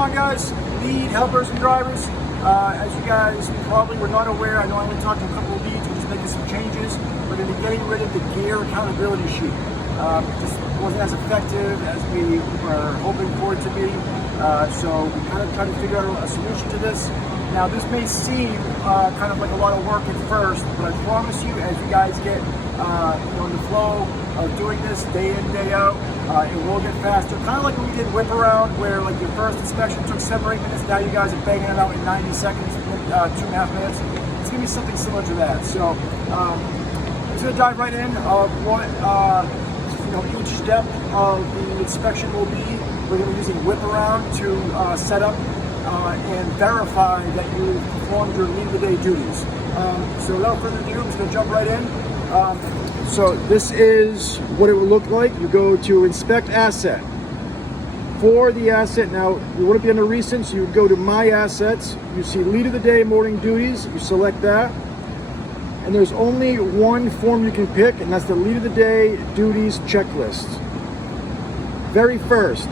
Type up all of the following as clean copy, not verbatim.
on, guys? Lead helpers and drivers. As you guys probably were not aware, I know I only talked to a couple of leads. We're just making some changes. We're going to be getting rid of the gear accountability sheet. This wasn't as effective as we were hoping for it to be. So we kind of tried to figure out a solution to this. Now, this may seem kind of like a lot of work at first, but I promise you, as you guys get in the flow of doing this day in, day out, it will get faster. Kind of like when we did whip around, where like your first inspection took 7 or 8 minutes. Now you guys are banging it out in 90 seconds, 2.5 minutes. It's gonna be something similar to that. So I'm just gonna dive right in of what each step of the inspection will be. We're gonna be using whip around to set up and verify that you performed your lead of the day duties. So without further ado, I'm just gonna jump right in. So this is what it would look like. You go to inspect asset. For the asset, now you want to be under recent, so you would go to my assets. You see lead of the day, morning duties. You select that. And there's only one form you can pick, and that's the lead of the day duties checklist. Very first,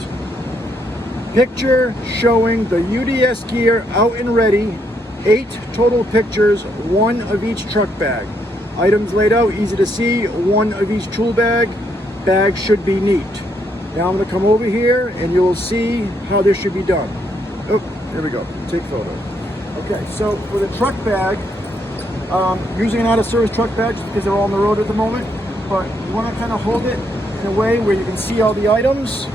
picture showing the UDS gear out and ready. 8 total pictures, 1 of each truck bag. Items laid out, easy to see, 1 of each tool bag. Bag should be neat. Now I'm going to come over here and you'll see how this should be done. Oh, there we go. Take photo. Okay, so for the truck bag, using an out of service truck bag just because they're all on the road at the moment, but you want to kind of hold it in a way where you can see all the items,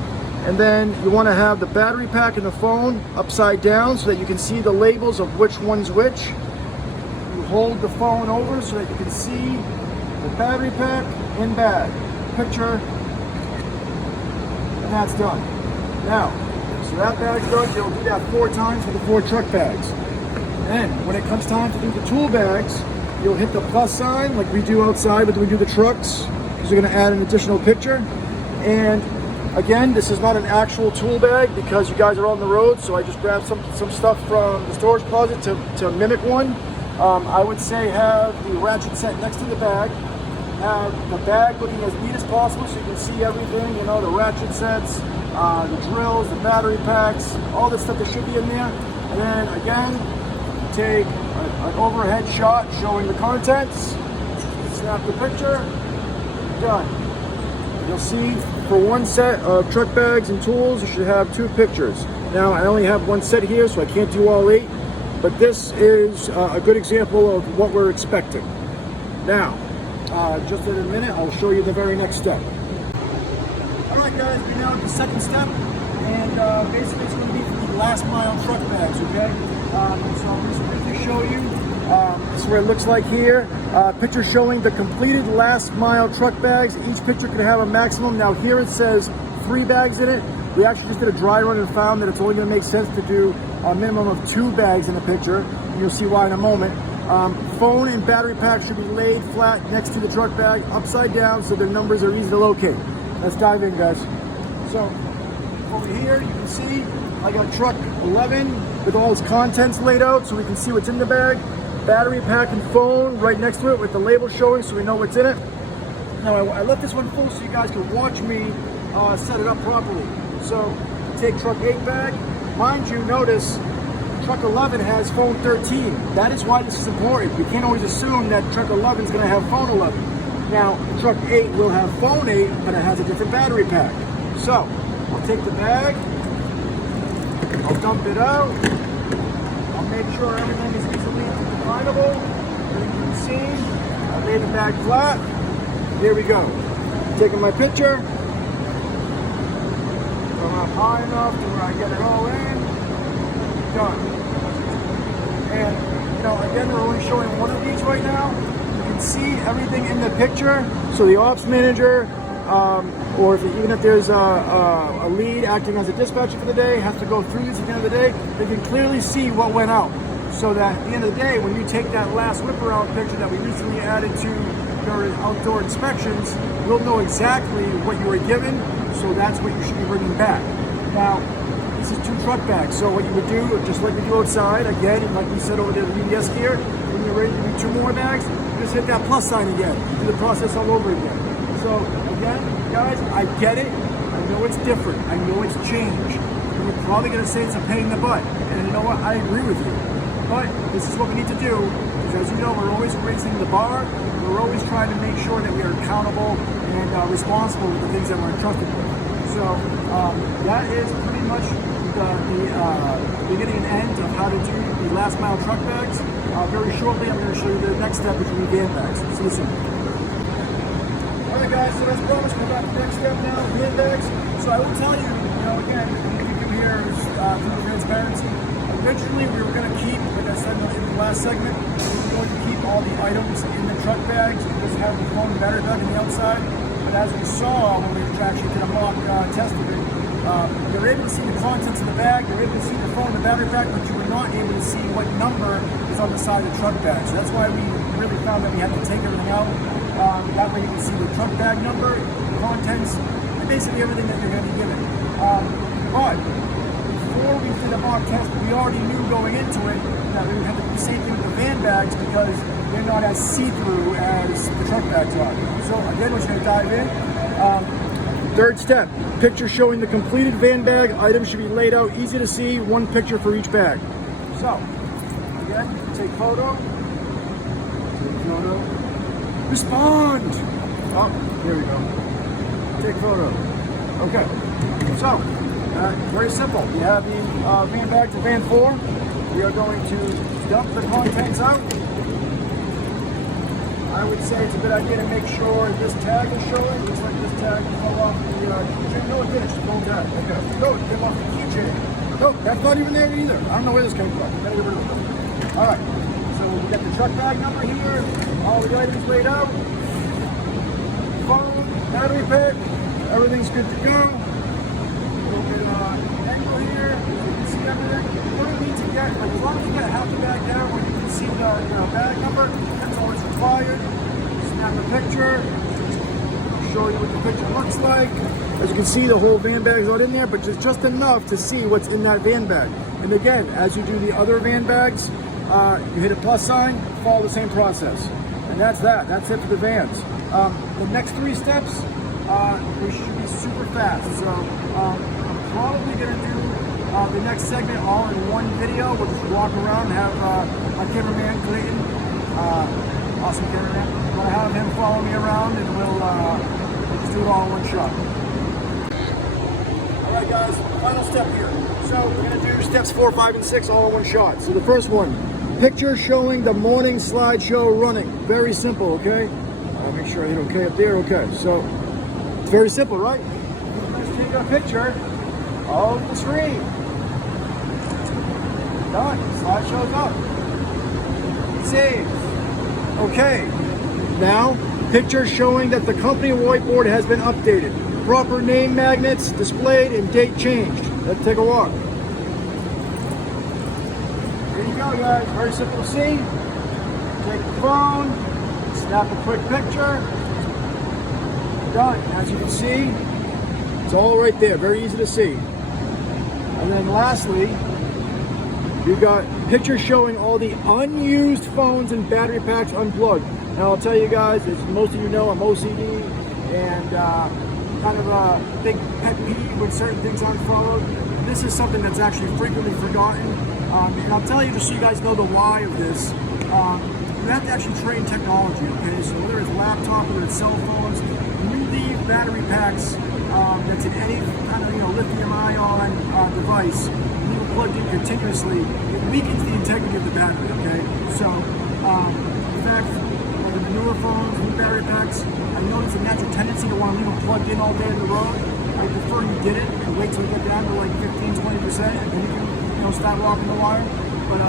and then you want to have the battery pack and the phone upside down so that you can see the labels of which one's which. Hold the phone over so that you can see the battery pack and bag picture, and that's done. Now, so that bag's done. You'll do that 4 times for the 4 truck bags. Then, when it comes time to do the tool bags, you'll hit the plus sign like we do outside, but we do the trucks because we're going to add an additional picture. And again, this is not an actual tool bag because you guys are on the road, so I just grabbed some stuff from the storage closet to mimic one. I would say have the ratchet set next to the bag, have the bag looking as neat as possible so you can see everything, the ratchet sets, the drills, the battery packs, all the stuff that should be in there. And then again, take an overhead shot showing the contents, snap the picture, done. You'll see for 1 set of truck bags and tools, you should have 2 pictures. Now I only have 1 set here, so I can't do all 8. But this is a good example of what we're expecting. Now, just in a minute, I'll show you the very next step. All right, guys, we're now at the second step, and basically it's going to be for the last mile truck bags, okay? So I'll just briefly show you. This is what it looks like here. Picture showing the completed last mile truck bags. Each picture could have a maximum. Now here it says 3 bags in it. We actually just did a dry run and found that it's only going to make sense to do a minimum of 2 bags in the picture. And you'll see why in a moment. Phone and battery pack should be laid flat next to the truck bag, upside down, so their numbers are easy to locate. Let's dive in, guys. So over here, you can see I got truck 11 with all its contents laid out so we can see what's in the bag. Battery pack and phone right next to it with the label showing so we know what's in it. Now I left this one full so you guys can watch me set it up properly. So take truck 8 bag. Mind you, notice truck 11 has phone 13. That is why this is important. You can't always assume that truck 11 is going to have phone 11. Now, truck 8 will have phone 8, but it has a different battery pack. So, I'll take the bag, I'll dump it out, I'll make sure everything is easily definable. As you can see, I laid the bag flat. Here we go. Taking my picture. Come up high enough to where I get it all in. Done. And again, we're only showing 1 of these right now. You can see everything in the picture. So the ops manager, or even if there's a lead acting as a dispatcher for the day, has to go through these at the end of the day. They can clearly see what went out. So that at the end of the day, when you take that last whip around picture that we recently added to your outdoor inspections, you'll know exactly what you were given. So that's what you should be bringing back. Now, this is 2 truck bags. So what you would do, just like we do outside, again, like we said over there, the UDS gear, when you're ready to do 2 more bags, just hit that plus sign again. Do the process all over again. So again, guys, I get it. I know it's different. I know it's change. and you're probably going to say it's a pain in the butt. And you know what? I agree with you. But this is what we need to do, because as you know, we're always raising the bar. We're always trying to make sure that we are accountable and responsible with the things that we're entrusted with. So that is pretty much the beginning and end of how to do the last mile truck bags. Very shortly, I'm going to show you the next step, which will be van bags. See you soon. Alright guys, so as promised, we're about the next step now, van bags. So I will tell you, again, what we do here is through transparency. Originally, we were going to keep, like I said in the last segment, we were going to keep all the items in the truck bags and just have the phone battery bag on the outside. But as we saw when we actually did a mock test of it, you're able to see the contents of the bag, you're able to see the phone and the battery pack, but you were not able to see what number is on the side of the truck bag. So that's why we really found that we had to take everything out. That way you can see the truck bag number, the contents, and basically everything that you're going to be given. But before we did a mock test, we already knew going into it that we would have to do the same thing with the van bags because they're not as see-through as the truck bags are. So again, we're just going to dive in. Third step, picture showing the completed van bag. Items should be laid out, easy to see, one picture for each bag. So, again, take photo. Respond! Oh, here we go. Take photo. Okay, so, very simple. You have the van bag to van 4. We are going to dump the contents out. I would say it's a good idea to make sure this tag is showing. Looks like this tag fell off the keychain. No, it didn't. It's the whole tag. Okay. No, it came off the keychain. No, that's not even there either. I don't know where this came from. Gotta get rid of it. All right. So we got the truck bag number here. All the items laid out. Phone, battery pack. Everything's good to go. A little bit of angle here. You can see everything. You don't need to get, like, as long as you get half the bag down where you can see the bag number, that's all it's required. Snap a picture. Show you what the picture looks like. As you can see, the whole van bag is not in there, but just enough to see what's in that van bag. And again, as you do the other van bags, you hit a plus sign, follow the same process. And that's that. That's it for the vans. The next 3 steps, they should be super fast. So I'm probably going to do the next segment all in one video. We'll just walk around and have my cameraman, Clayton, awesome cameraman. I'm going to have him follow me around and we'll just do it all in one shot. Alright guys, final step here. So we're going to do steps 4, 5, and 6 all in one shot. So the first one, picture showing the morning slideshow running. Very simple, okay? I'll make sure I hit okay up there. Okay, so it's very simple, right? Let's take a picture of the screen. Done. Slideshow's up. Save. Okay. Now, picture showing that the company whiteboard has been updated. Proper name magnets displayed and date changed. Let's take a walk. There you go, guys. Very simple to see. Take the phone, snap a quick picture. Done. As you can see, it's all right there. Very easy to see. And then lastly, you've got pictures showing all the unused phones and battery packs unplugged. Now I'll tell you guys, as most of you know, I'm OCD and kind of a big pet peeve when certain things aren't followed. This is something that's actually frequently forgotten. And I'll tell you, just so you guys know the why of this, you have to actually train technology, okay? So whether it's laptop, whether it's cell phones, when you leave battery packs that's in any kind of lithium-ion device, plugged in continuously, it weakens the integrity of the battery, okay? So, in fact, with the newer phones, new battery packs, I noticed a natural tendency to want to leave them plugged in all day on the road. I prefer you did it and wait till you get down to like 15-20% and then you can, start walking the wire. But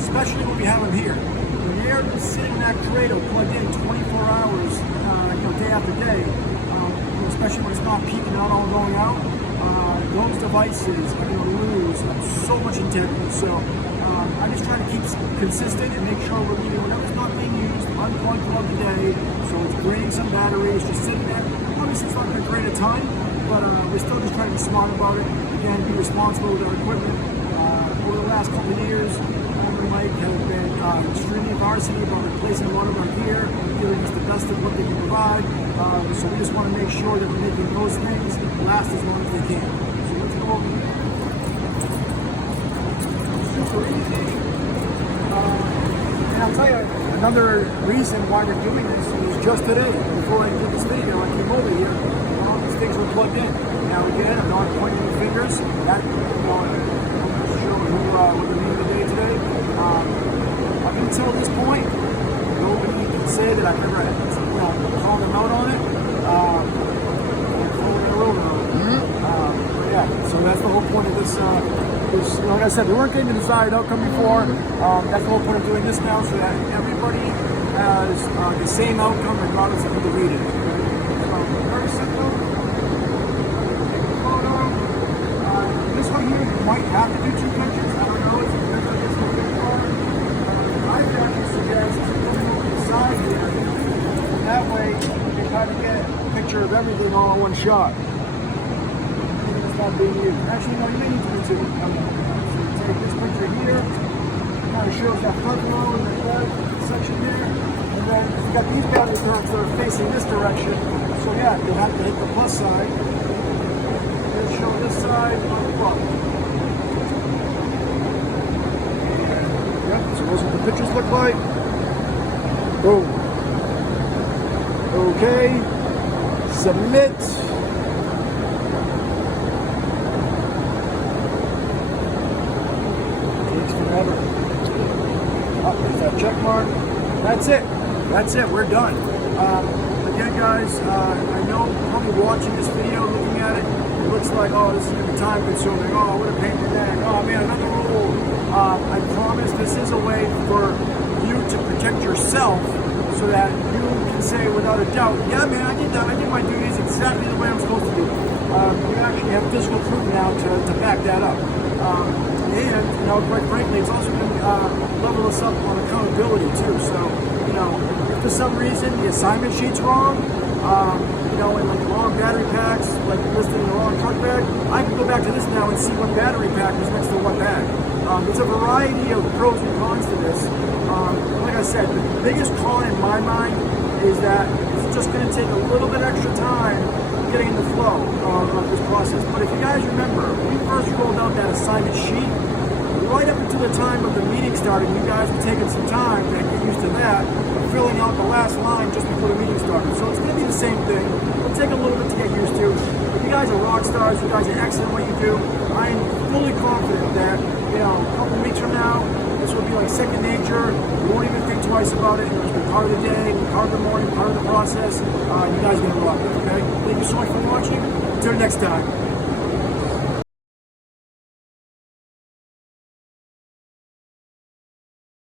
especially when we have them here. When they're just sitting in that cradle plugged in 24 hours, day after day, especially when it's not peaking, not all going out, those devices are going to lose so much integrity. So I'm just trying to keep consistent and make sure we're leaving whatever's not being used unplugged throughout the day. So it's draining some batteries, just sitting there. Obviously it's not going to drain a ton, but we're still just trying to be smart about it. Again, be responsible with our equipment. Over the last couple of years, Mike has been extremely varsity about replacing a lot of our gear, giving us the best of what they can provide. So we just want to make sure that we're making those things last as long as they can. So let's go over here. so easy. And I'll tell you, another reason why we're doing this is just today, before I did this video, I came over here, all these things were plugged in. Now again, I'm not pointing the fingers. That, I'm show who what the meeting of the day today. Up until this point, nobody can say that I've ever called them out on it. But yeah, so that's the whole point of this. Like I said, we weren't getting the desired outcome before. That's the whole point of doing this now, so that everybody has the same outcome regardless of who the read is. So very simple. Take a photo. This one here, you might have to do 2 pictures. I don't know if you picture this one before. I actually suggest putting over the side here. That way, you can kind of get a picture of everything all in one shot. Not being used. Actually, no, you may need to do 2. So you take this picture here, kind of shows that front row and the back section here, and then you got these battery turrets that are facing this direction. So yeah, you'll have to hit the plus side, and show this side on the bottom. Yep, so those are what the pictures look like. Boom. Okay, submit. Forever. Oh, there's that check mark. That's it. That's it. We're done. Again, guys, I know probably watching this video, looking at it, it looks like, oh, this is going to be time consuming. Oh, what a pain in the neck. Oh, man, another rule. I promise this is a way for you to protect yourself so that you can say without a doubt, yeah, man, I did that. I did my duties exactly the way I'm supposed to do. We actually have physical proof now to back that up. And, quite frankly, it's also going to level us up on accountability, too. So, if for some reason the assignment sheet's wrong, and like the wrong battery packs, like listed in the wrong truck bag, I can go back to this now and see what battery pack was next to what bag. There's a variety of pros and cons to this. Like I said, the biggest con in my mind is that it's just going to take a little bit extra time getting in the flow of this process. But if you guys remember, when we first rolled out that assignment sheet, right up until the time of the meeting started, you guys were taking some time to get used to that, filling out the last line just before the meeting started. So it's going to be the same thing. It'll take a little bit to get used to. But you guys are rock stars. You guys are excellent at what you do. I am fully confident that, a couple weeks from now, this will be like second nature. You won't even think twice about it. It'll be part of the day, part of the morning, part of the process. You guys are going to rock it, okay? Thank you so much for watching. Until next time.